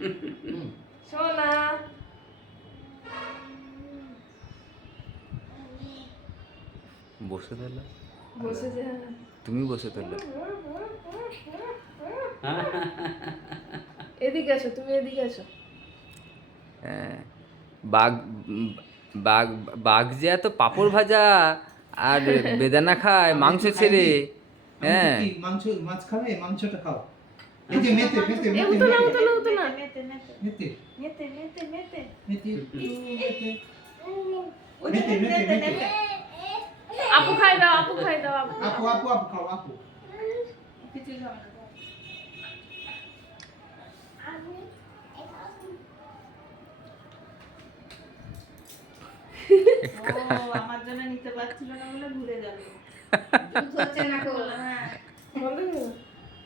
সোনা বসে তাহলে বসে যা। তুমি বসে তাহলে এদিকে আসো, তুমি এদিকে আসো। হ্যাঁ বাঘ বাঘ বাঘ যে এত পাঁপড় ভাজা আর বেদানা খায় মাংস ছেড়ে। আমি তো হ্যাঁ কি মাংস মাছ খাবে, মাংসটা খাও। এই যে মেতে মেতে এ মেতে উতো না, মেতে উতো না, উতো না। মেতে মেতে মেতে মেতে মেতে। মেতে মেতে মেতে। আপু খাই দাও, আপু খাই দাও, আপু। আপু আপু আপু খাও আপু। কিছু খাবে না। ও আমার জন্য নিতে পারছিল না বলে ভুলে গেল। বলো।